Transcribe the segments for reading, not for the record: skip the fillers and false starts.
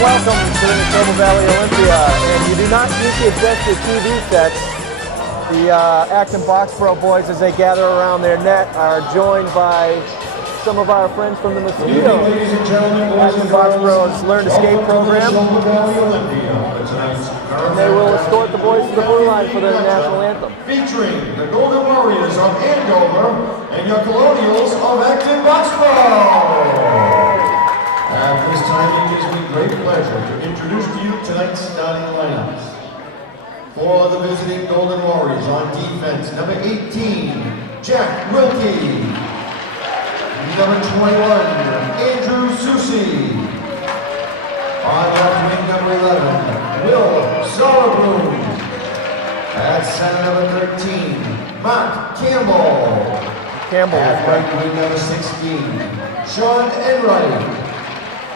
and welcome to the Andover Valley Olympia. And you do not need to adjust your TV sets. The Acton Boxborough boys, as they gather around their net, are joined by some of our friends from the Mosquito. Acton Boxborough's Learn to Skate program. And they will escort the boys to the blue line for the national anthem. Featuring the Golden Warriors of Andover and your Colonials of Acton Boxborough. At this time, it gives me great pleasure to introduce to you tonight's starting lineups. For the visiting Golden Warriors on defense, number 18, Jack Wilkie. Number 21, Andrew Susi. On left wing, number 11, Will Sauerbloom. At center, number 13, Mark Campbell. At right wing, number 16, Sean Enright.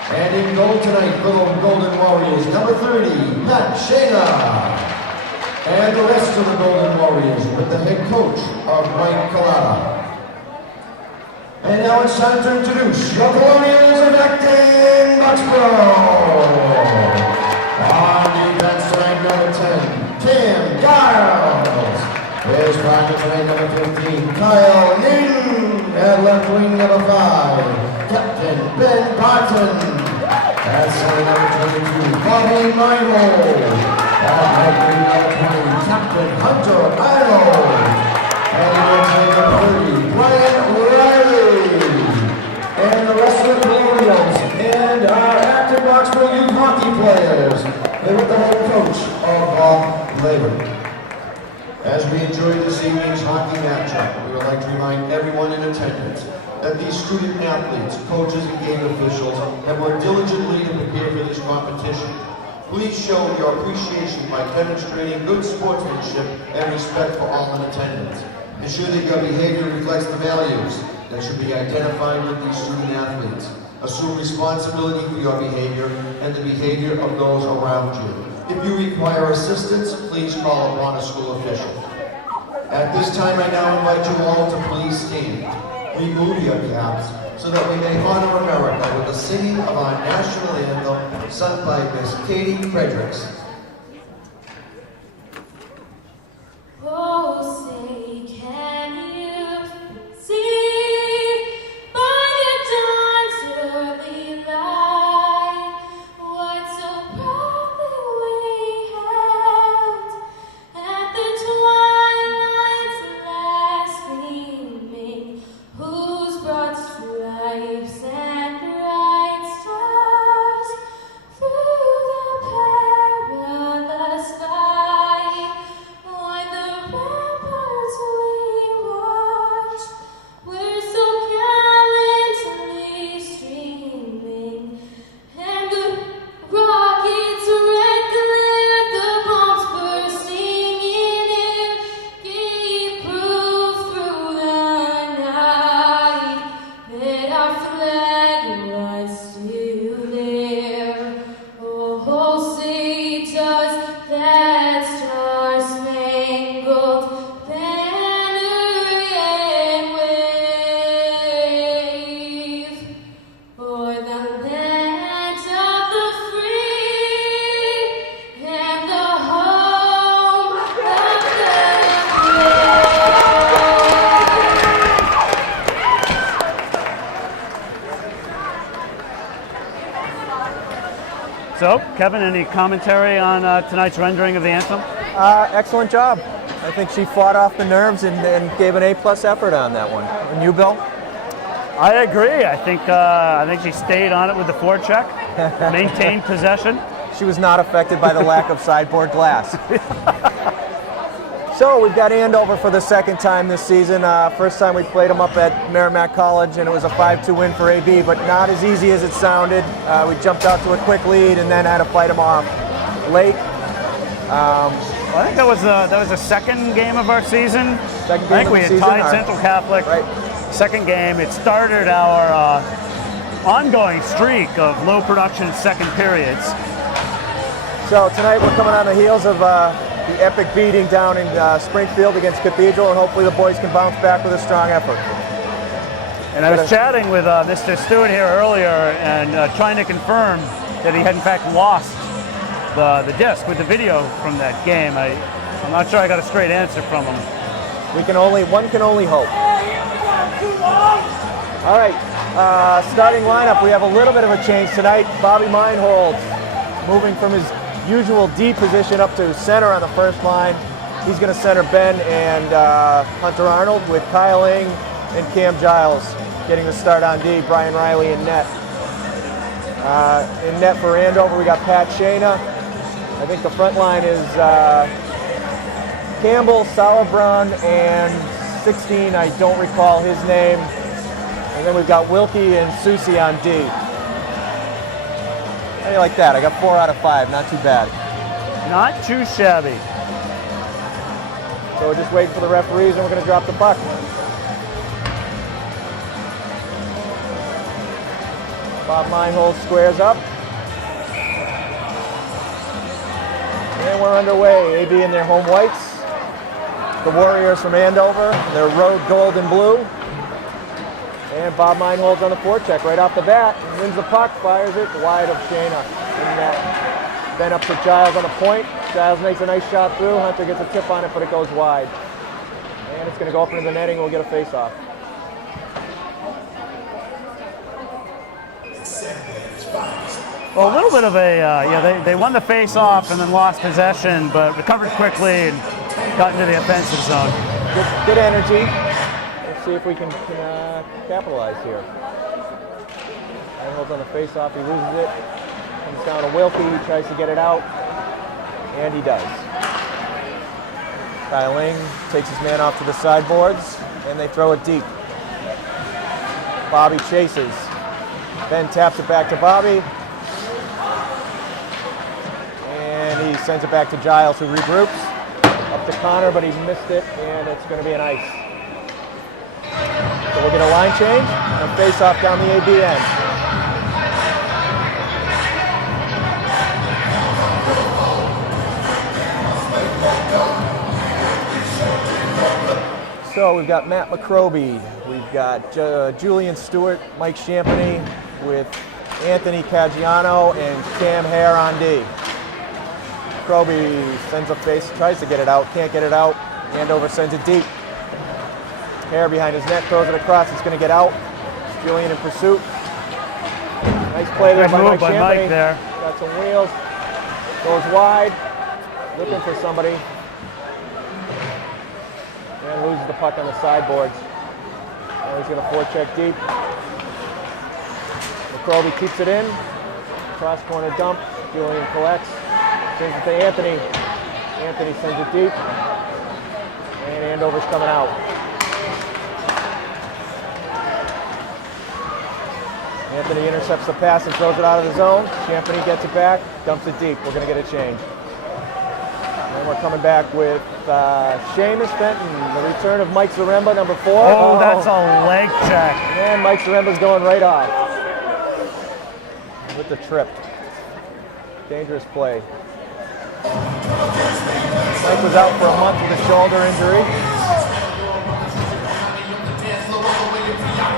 And in goal tonight for the Golden Warriors, number 30, Pat Shana. And the rest of the Golden Warriors with the head coach of Mike Collada. And now it's time to introduce your Colonials of Acton Boxborough. On defense tonight, number 10, Tim Giles. His partner tonight, number 15, Kyle Ning. At left wing, number 5, Captain Ben Barton. At center, number 22, Bobby Meinhold. At right wing, number 20, Captain Hunter Arnold. And number 30, Brian Riley. And the rest of the Colonials and our Acton Boxborough youth hockey players. They're with the head coach of Bob Labor. As we enjoy this evening's hockey matchup, we would like to remind everyone in attendance that these student athletes, coaches, and game officials have worked diligently to prepare for this competition. Please show your appreciation by demonstrating good sportsmanship and respect for all in attendance. Ensure that your behavior reflects the values that should be identified with these student athletes. Assume responsibility for your behavior and the behavior of those around you. If you require assistance, please call upon a school official. At this time, I now invite you all to please stand. Remove your caps so that we may honor America with the singing of our national anthem sung by Miss Katie Fredericks. Oh, say, can you see by the dawn's early light what so proudly we held at the twilight's last gleaming, whose broad stripes and bright stars through the perilous fight o'er the ramparts we watched were so gallantly streaming, and the rockets red glared, the bombs bursting in air, gave proof through the night that our flag was still there. Oh, say does that star-spangled banner yet wave o'er the land of the free and the home of the So, Kevin, any commentary on tonight's rendering of the anthem? Excellent job. I think she fought off the nerves and gave an A+ effort on that one. And you, Bill? I agree. I think she stayed on it with the forecheck, maintained possession. She was not affected by the lack of sideboard glass. So we've got Andover for the second time this season. First time we played them up at Merrimack College, and it was a 5-2 win for AB, but not as easy as it sounded. We jumped out to a quick lead and then had to fight them off late. I think that was the second game of our season. Second game I think of we the had season, tied Central Catholic. Right. Second game. It started our ongoing streak of low production second periods. So tonight we're coming on the heels of the epic beating down in Springfield against Cathedral, and hopefully the boys can bounce back with a strong effort. And I was chatting with Mr. Stewart here earlier and trying to confirm that he had in fact lost the disc with the video from that game. I'm not sure I got a straight answer from him. One can only hope. All right, starting lineup, we have a little bit of a change tonight. Bobby Meinholz moving from his usual D position up to center on the first line. He's going to center Ben and Hunter Arnold, with Kyle Ing and Cam Giles getting the start on D. Brian Riley in net. In net for Andover, we got Pat Shana. I think the front line is Campbell, Sauerbrunn, and 16, I don't recall his name. And then we've got Wilkie and Susie on D. How do you like that? I got 4 out of 5, not too bad. Not too shabby. So we're just waiting for the referees and we're going to drop the puck. Bob Meinholz squares up. And we're underway. AB in their home whites. The Warriors from Andover, their road gold and blue. And Bob Meinholz on the forecheck right off the bat. Wins the puck, fires it wide of Shana in net. Then up to Giles on the point. Giles makes a nice shot through. Hunter gets a tip on it, but it goes wide. And it's going to go up into the netting. We'll get a face-off. Well, a little bit of a, they won the face-off and then lost possession, but recovered quickly and got into the offensive zone. Good energy. Let's see if we can capitalize here. Meinholz on the face-off. He loses it. Comes down to Wilkie. He tries to get it out. And he does. Kyle Ing takes his man off to the sideboards, and they throw it deep. Bobby chases. Ben taps it back to Bobby. And he sends it back to Giles, who regroups. Up to Connor, but he missed it, and it's going to be an ice. So we'll get a line change and face off down the AB end. So we've got Matt McCroby, we've got Julian Stewart, Mike Champagny, with Anthony Caggiano and Cam Hare on D. McCroby sends a face, tries to get it out, can't get it out. Andover sends it deep. Hare behind his net, throws it across, it's going to get out. Julian in pursuit. Nice play there by Mike Champagny. There. Got some wheels, goes wide, looking for somebody. And loses the puck on the sideboards. Now he's going to forecheck deep. McCroby keeps it in. Cross corner dump. Julian collects. Sends it to Anthony. Anthony sends it deep. And Andover's coming out. Anthony intercepts the pass and throws it out of the zone. Champagny gets it back, dumps it deep. We're going to get a change. And we're coming back with Seamus Fenton, the return of Mike Zaremba, number 4. Oh, that's a leg check. And Mike Zaremba's going right off with the trip. Dangerous play. Mike was out for a month with a shoulder injury.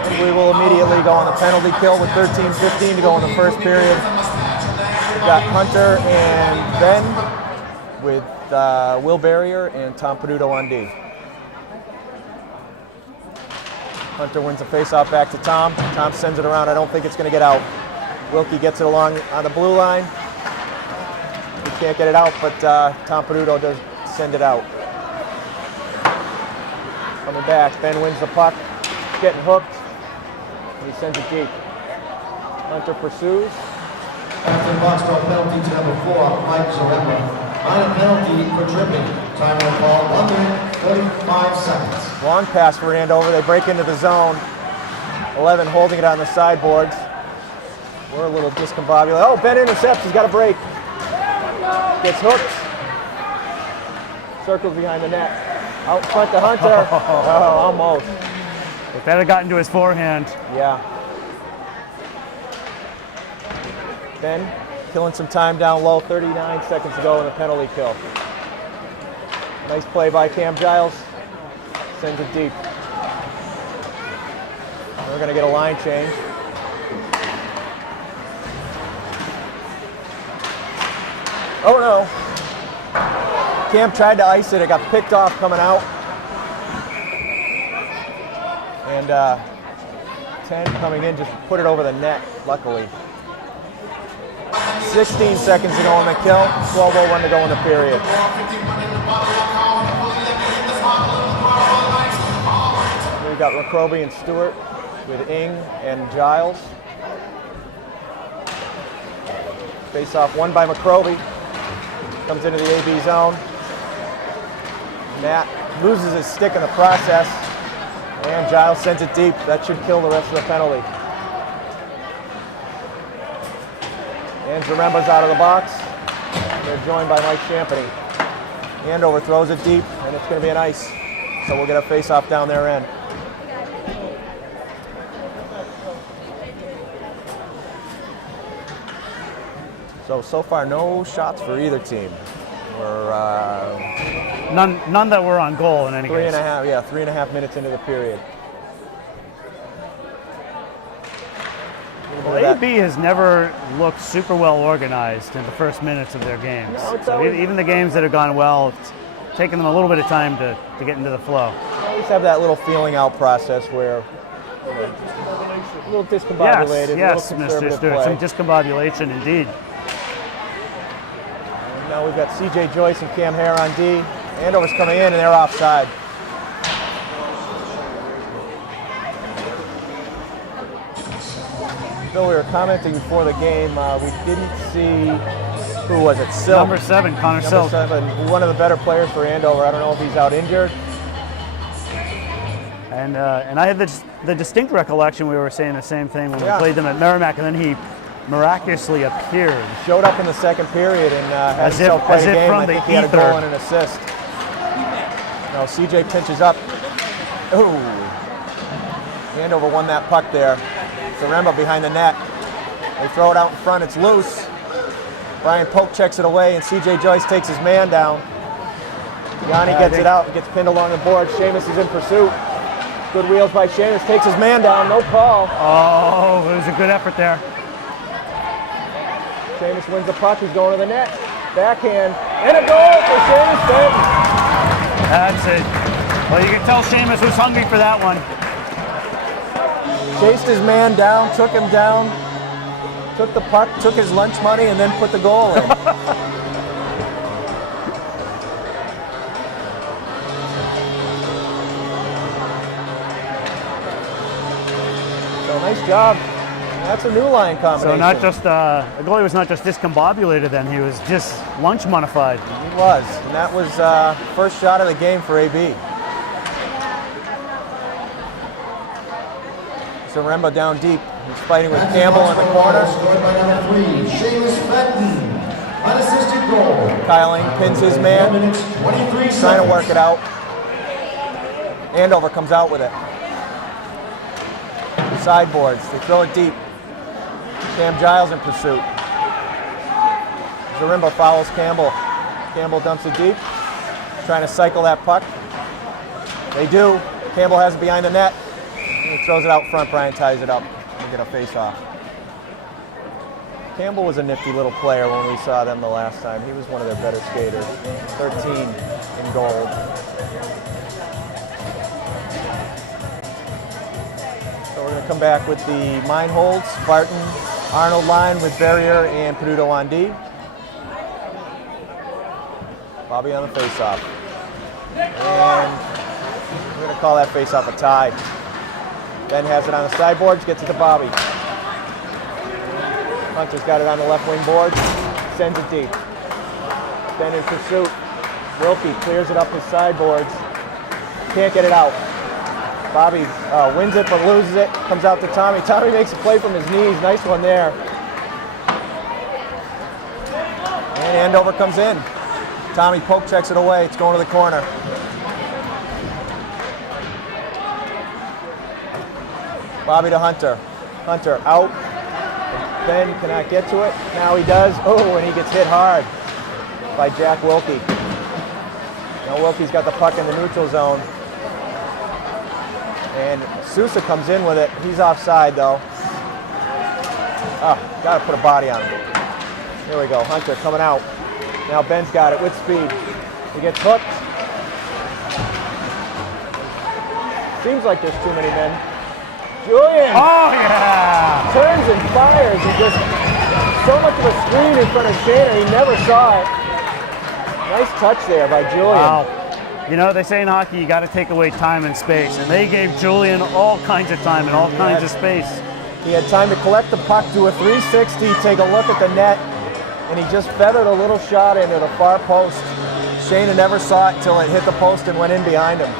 And we will immediately go on the penalty kill with 13:15 to go in the first period. We've got Hunter and Ben with Will Barrier and Tom Peduto on D. Hunter wins the faceoff back to Tom. Tom sends it around. I don't think it's going to get out. Wilkie gets it along on the blue line. He can't get it out, but Tom Peduto does send it out. Coming back, Ben wins the puck. Getting hooked. And he sends it deep. Hunter pursues. Acton Boxborough penalty to number 4, Mike Zaremba. Minor penalty for tripping. Time on call, 1 minute, 45 seconds. Long pass for Andover. They break into the zone. 11 holding it on the sideboards. We're a little discombobulated. Oh, Ben intercepts. He's got a break. Gets hooked. Circles behind the net. Out front to Hunter. Oh, almost. If that had gotten to his forehand. Yeah. Ben killing some time down low. 39 seconds to go in the penalty kill. Nice play by Cam Giles. Sends it deep. We're going to get a line change. Oh no. Cam tried to ice it. It got picked off coming out. And 10 coming in, just put it over the net, luckily. 16 seconds to go on the kill. 12:01 to go in the period. We've got McCroby and Stewart with Ing and Giles. Face off won by McCroby. Comes into the AB zone. Matt loses his stick in the process. And Giles sends it deep. That should kill the rest of the penalty. And Zaremba's out of the box. They're joined by Mike Champany. Andover throws it deep, and it's going to be an ice. So we'll get a face-off down their end. So far, no shots for either team. We're None that were on goal in any case. 3.5 minutes into the period. Well, AB has never looked super well organized in the first minutes of their games. No, so even the games that have gone well, it's taken them a little bit of time to get into the flow. They always have that little feeling out process where a little discombobulated, yes, a little Mr. conservative Stewart, play. some discombobulation indeed. And now we've got CJ Joyce and Cam Hare on D. Andover's coming in and they're offside. So we were commenting before the game, we didn't see, who was it? Silk. Number 7, Connor Silk. Number 7, one of the better players for Andover. I don't know if he's out injured. And I had the distinct recollection we were saying the same thing when we Yeah. played them at Merrimack, and then he miraculously appeared. Showed up in the second period and had As if- himself play as a if game. from I the think he had a ether. goal and an assist. No, CJ pinches up. Ooh. Andover won that puck there. Zaremba behind the net. They throw it out in front. It's loose. Brian Polk checks it away, and CJ Joyce takes his man down. Yanni gets it out, gets pinned along the board. Seamus is in pursuit. Good wheels by Seamus. Takes his man down. No call. Oh, it was a good effort there. Seamus wins the puck. He's going to the net. Backhand. And a goal for Seamus Benton. That's it. Well, you can tell Seamus was hungry for that one. Chased his man down, took him down, took the puck, took his lunch money, and then put the goal in. So nice job. That's a new line combination. So not just the goalie was not just discombobulated then, he was just lunch monified. He was, and that was first shot of the game for AB. Zaremba down deep. He's fighting with Campbell in the corner. Scored by number 3, Seamus Benton. Unassisted goal. Kyling pins his man. 1 minute, 23 seconds. Trying to work it out. Andover comes out with it. Sideboards. They throw it deep. Cam Giles in pursuit. Zaremba follows Campbell. Campbell dumps it deep. Trying to cycle that puck. They do. Campbell has it behind the net. He throws it out front. Brian ties it up. We get a face-off. Campbell was a nifty little player when we saw them the last time. He was one of their better skaters. 13 in gold. So we're going to come back with the Meinholds, Barton, Arnold line with Barrier and Peduto on D. Bobby on the face-off. And we're going to call that face-off a tie. Ben has it on the sideboards, gets it to Bobby. Hunter's got it on the left wing board, sends it deep. Ben in pursuit. Wilkie clears it up his sideboards. Can't get it out. Bobby wins it but loses it. Comes out to Tommy. Tommy makes a play from his knees. Nice one there. And Andover comes in. Tommy poke checks it away. It's going to the corner. Bobby to Hunter. Hunter out. Ben cannot get to it. Now he does. Oh, and he gets hit hard by Jack Wilkie. Now Wilkie's got the puck in the neutral zone. And Sousa comes in with it. He's offside though. Oh, gotta put a body on him. Here we go. Hunter coming out. Now Ben's got it with speed. He gets hooked. Seems like there's too many men. Julian Oh, yeah! turns and fires, and just so much of a screen in front of Shayna, he never saw it. Nice touch there by Julian. Wow. You know, they say in hockey, you got to take away time and space, and they gave Julian all kinds of time and all kinds of space. He had time to collect the puck, do a 360, take a look at the net, and he just feathered a little shot into the far post. Shayna never saw it until it hit the post and went in behind him.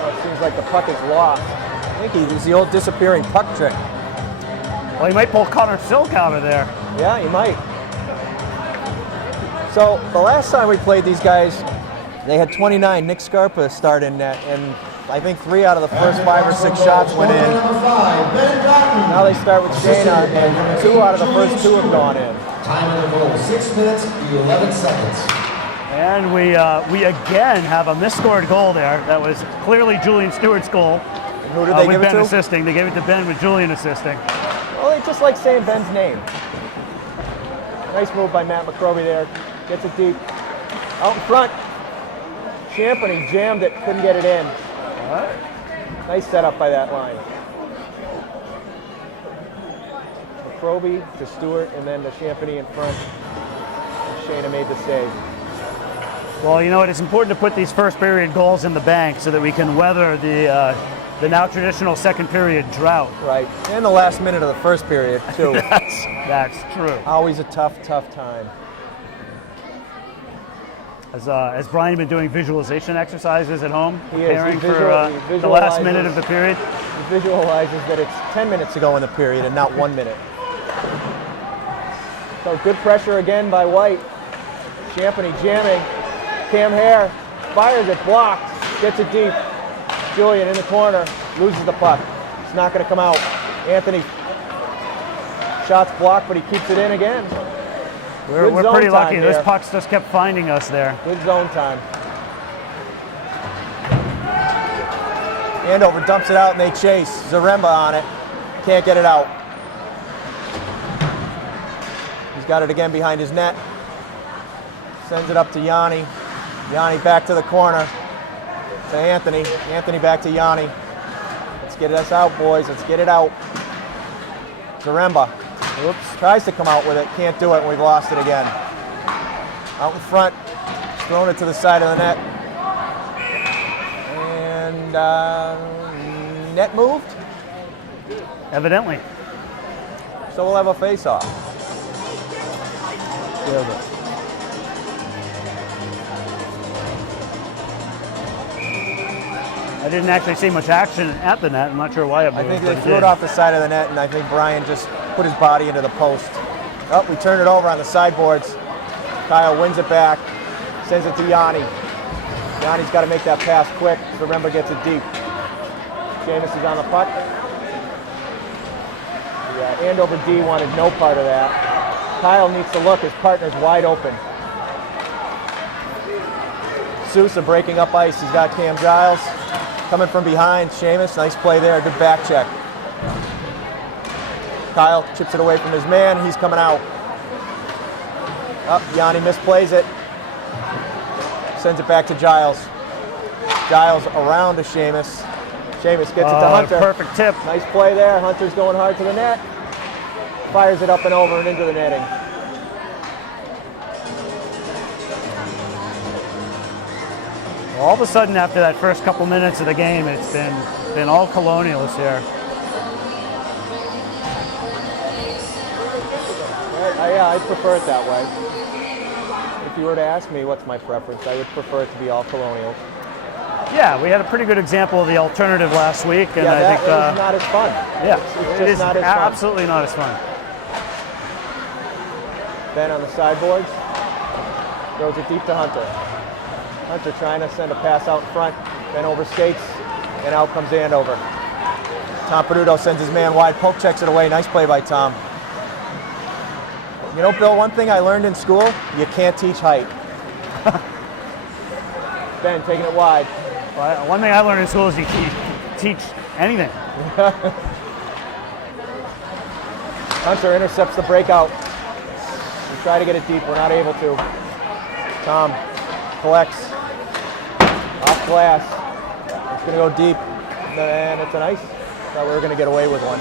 Oh, it seems like the puck is lost. I think he used the old disappearing puck trick. Well, he might pull Connor Silk out of there. Yeah, he might. So the last time we played these guys, they had 29. Nick Scarpa started in net, and I think 3 out of the first 5 or 6 shots went in. Now they start with Shayna, and 2 out of the first 2 have gone in. Time in the goal, 6 minutes, 11 seconds. And we again have a misscored goal there. That was clearly Julian Stewart's goal. And who did they with give it Ben to? assisting. They gave it to Ben with Julian assisting. Well, they just like saying Ben's name. Nice move by Matt McCroby there. Gets it deep. Out in front. Champagny jammed it, couldn't get it in. Nice setup by that line. McCroby to Stewart, and then to Champagny in front. And Shayna made the save. Well, you know what? It's important to put these first period goals in the bank so that we can weather the now traditional second period drought. Right. And the last minute of the first period, too. That's true. Always a tough time. Has Brian been doing visualization exercises at home, He is. preparing He for he the last visualizes- minute of the period? He visualizes that it's 10 minutes to go in the period and not 1 minute. So good pressure again by White. Champagny jamming. Cam Hare fires it, blocked, gets it deep. Julian in the corner, loses the puck. It's not going to come out. Anthony, shot's blocked, but he keeps it in again. We're Good zone pretty lucky. time Those there. pucks just kept finding us there. Good zone time. Andover dumps it out and they chase. Zaremba on it. Can't get it out. He's got it again behind his net. Sends it up to Yanni. Yanni back to the corner. To Anthony. Anthony back to Yanni. Let's get us out, boys. Let's get it out. Zaremba. Oops. Tries to come out with it. Can't do it, and we've lost it again. Out in front. Throwing it to the side of the net. And net moved. Evidently. So we'll have a face-off. I didn't actually see much action at the net. I'm not sure why it moved. I think but they it threw it did. off the side of the net, and I think Brian just put his body into the post. Oh, we turned it over on the sideboards. Kyle wins it back, sends it to Yanni. Yanni's got to make that pass quick. Remember, gets it deep. Jameis is on the puck. Yeah, Andover D wanted no part of that. Kyle needs to look. His partner's wide open. Sousa breaking up ice. He's got Cam Giles. Coming from behind, Seamus, nice play there, good back check. Kyle chips it away from his man, he's coming out. Yanni misplays it. Sends it back to Giles. Giles around to Seamus. Seamus gets it to Hunter. Perfect tip. Nice play there, Hunter's going hard to the net. Fires it up and over and into the netting. All of a sudden, after that first couple minutes of the game, it's been all Colonials here. I prefer it that way. If you were to ask me what's my preference, I would prefer it to be all Colonials. Yeah, we had a pretty good example of the alternative last week, and Yeah, I that think is not as fun. yeah, It's it just is not as fun. absolutely not as fun. Ben on the sideboards. Throws it deep to Hunter. Hunter trying to send a pass out in front. Ben overskates, and out comes Andover. Tom Peduto sends his man wide, poke checks it away. Nice play by Tom. You know, Bill, one thing I learned in school, you can't teach height. Ben taking it wide. Well, one thing I learned in school is you teach anything. Hunter intercepts the breakout. We try to get it deep. We're not able to. Tom collects. Off glass. It's going to go deep. And it's a nice. Thought we were going to get away with one.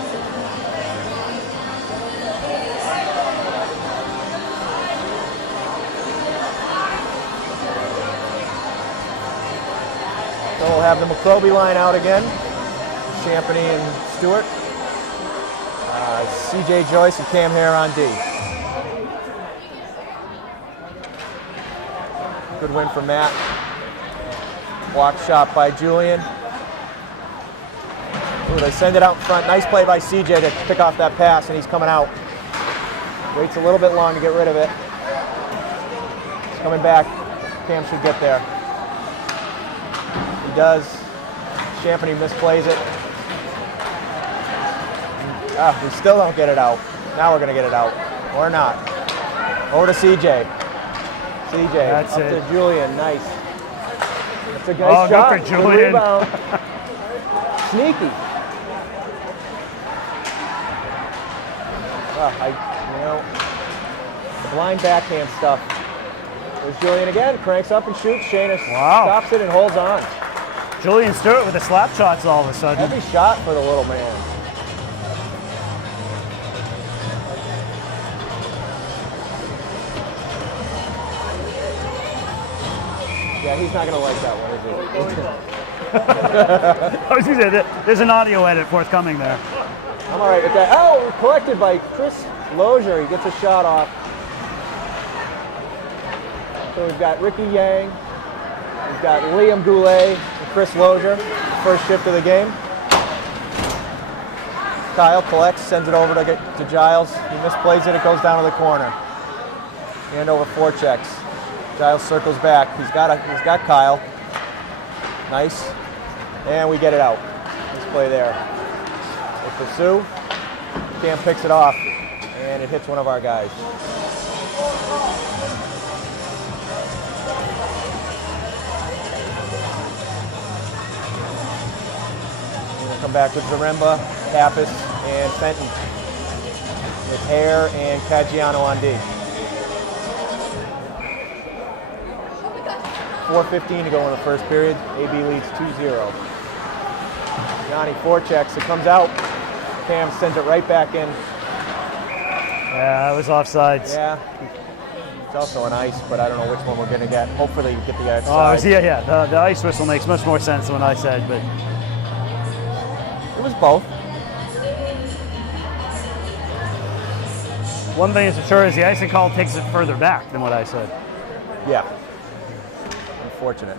So we'll have the McCroby line out again. Champagny and Stewart. CJ Joyce and Cam Hare on D. Good win for Matt. Block shot by Julian. Ooh, they send it out in front. Nice play by CJ to pick off that pass, and he's coming out. Waits a little bit long to get rid of it. He's coming back. Cam should get there. He does. Champagny misplays it. We still don't get it out. Now we're going to get it out. Or not. Over to CJ. CJ, That's up it. to Julian. Nice. That's a nice Oh, shot. good for Julian. Good rebound. Sneaky. The blind backhand stuff. There's Julian again. Cranks up and shoots. Shanus stops it and holds on. Julian Stewart with the slap shots all of a sudden. Heavy shot for the little man. Yeah, he's not going to like that one, is he? I was going to say, there's an audio edit forthcoming there. I'm all right with that. Oh, collected by Chris Lozier. He gets a shot off. So we've got Ricky Yang. We've got Liam Goulet and Chris Lozier. First shift of the game. Kyle collects, sends it over to Giles. He misplays it. It goes down to the corner. Andover forechecks. Giles circles back. He's got Kyle. Nice. And we get it out. Nice play there. They pursue. Cam picks it off. And it hits one of our guys. We're going to come back with Zaremba, Pappas, and Fenton. With Hare and Caggiano on D. 4:15 to go in the first period. AB leads 2-0. Yanni forechecks. It comes out. Cam sends it right back in. Yeah, that was offsides. Yeah. It's also an ice, but I don't know which one we're going to get. Hopefully you get the Oh, outside. yeah. The ice whistle makes much more sense than what I said, but It was both. one thing is for sure is the icing call takes it further back than what I said. Yeah. Unfortunate.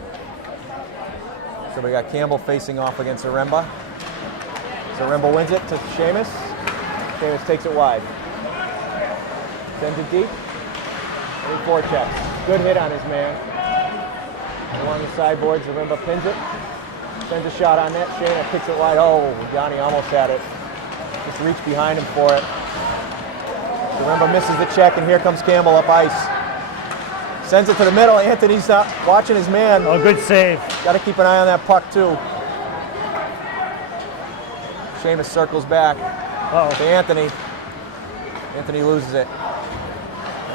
So we got Campbell facing off against Zaremba. Zaremba wins it to Seamus. Seamus takes it wide. Sends it deep. And he forechecks. Good hit on his man. Along the sideboard, Zaremba pins it. Sends a shot on net. Shayna picks it wide. Oh, Yanni almost had it. Just reached behind him for it. Zaremba misses the check, and here comes Campbell up ice. Sends it to the middle. Anthony's not watching his man. Oh, good save. Got to keep an eye on that puck, too. Seamus circles back to Anthony. Anthony loses it.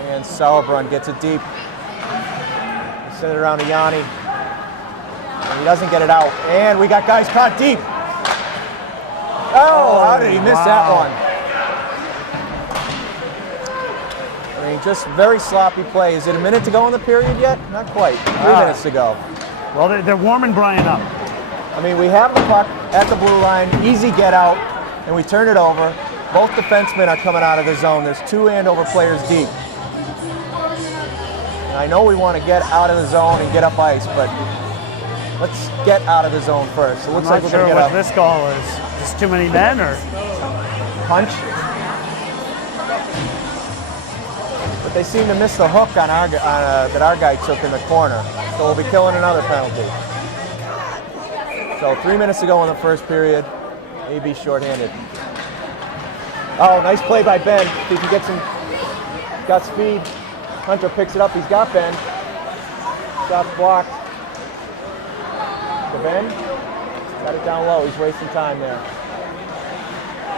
And Sauerbrunn gets it deep. They send it around to Yanni. And he doesn't get it out. And we got guys caught deep. Oh, how did he miss that one? I mean, just very sloppy play. Is it a minute to go in the period yet? Not quite. 3 minutes to go. Well, they're warming Brian up. I mean, we have the puck at the blue line, easy get out, and we turn it over. Both defensemen are coming out of the zone. There's 2 Andover players deep. And I know we want to get out of the zone and get up ice, but let's get out of the zone first. It looks I'm like not we're sure going to what get a this call is. Just too many men, or punch. But they seem to miss the hook on that our guy took in the corner. So we'll be killing another penalty. So 3 minutes to go in the first period. AB shorthanded. Oh, nice play by Ben. See if he gets him. Got speed. Hunter picks it up. He's got Ben. Shot's blocked. To Ben. Got it down low. He's wasting time there.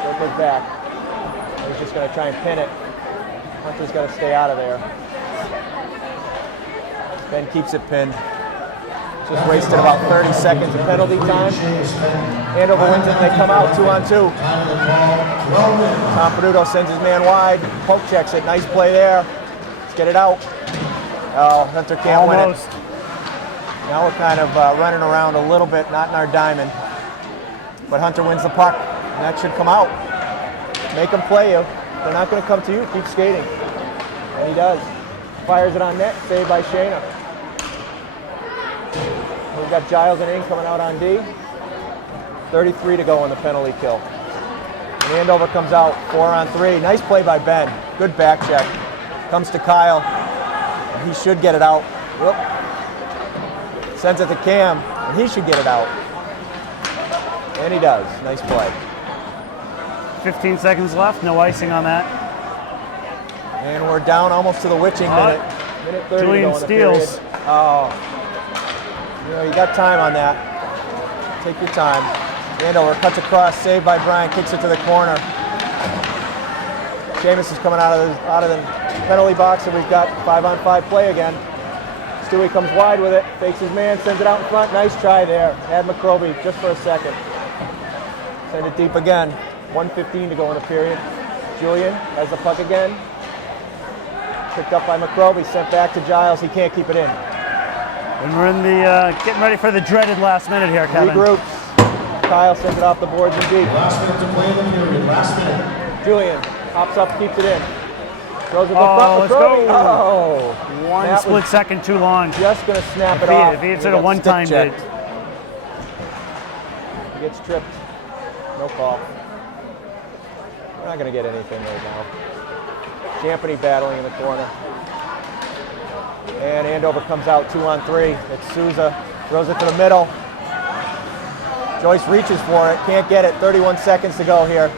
Circles back. He's just going to try and pin it. Hunter's got to stay out of there. Ben keeps it pinned. Just wasted about 30 seconds of penalty time. Andover wins it, and they come out 2-on-2. Tom Peduto sends his man wide. Poke checks it. Nice play there. Let's get it out. Oh, Hunter can't win it. Now we're kind of running around a little bit, not in our diamond. But Hunter wins the puck, and that should come out. Make them play you. They're not going to come to you. Keep skating. And he does. Fires it on net. Saved by Shayna. We've got Giles and Ing coming out on D. 33 to go on the penalty kill. And Andover comes out 4-on-3. Nice play by Ben. Good back check. Comes to Kyle. He should get it out. Whoop. Sends it to Cam, and he should get it out. And he does. Nice play. 15 seconds left. No icing on that. And we're down almost to the witching minute. Minute 30 Julian to go in the period. steals. Oh. You got time on that. Take your time. Andover cuts across, saved by Brian, kicks it to the corner. Seamus is coming out of the penalty box, and we've got 5-on-5 play again. Stewie comes wide with it, fakes his man, sends it out in front. Nice try there. Had McCroby just for a second. Send it deep again. 1:15 to go in the period. Julian has the puck again. Picked up by McCroby, sent back to Giles. He can't keep it in. And we're in the getting ready for the dreaded last minute here, Kevin. Regroups. Kyle sends it off the boards and deep. Last minute to play in the period. Last minute. Julian hops up, keeps it in. Throws it to front. Let's go. Oh, One that split was second too long. just going to snap it off. If he hits He it a got one-time stick bid. checked. He gets tripped. No call. We're not going to get anything right now. Champagny battling in the corner. And Andover comes out 2-on-3. It's Souza. Throws it to the middle. Joyce reaches for it. Can't get it. 31 seconds to go here.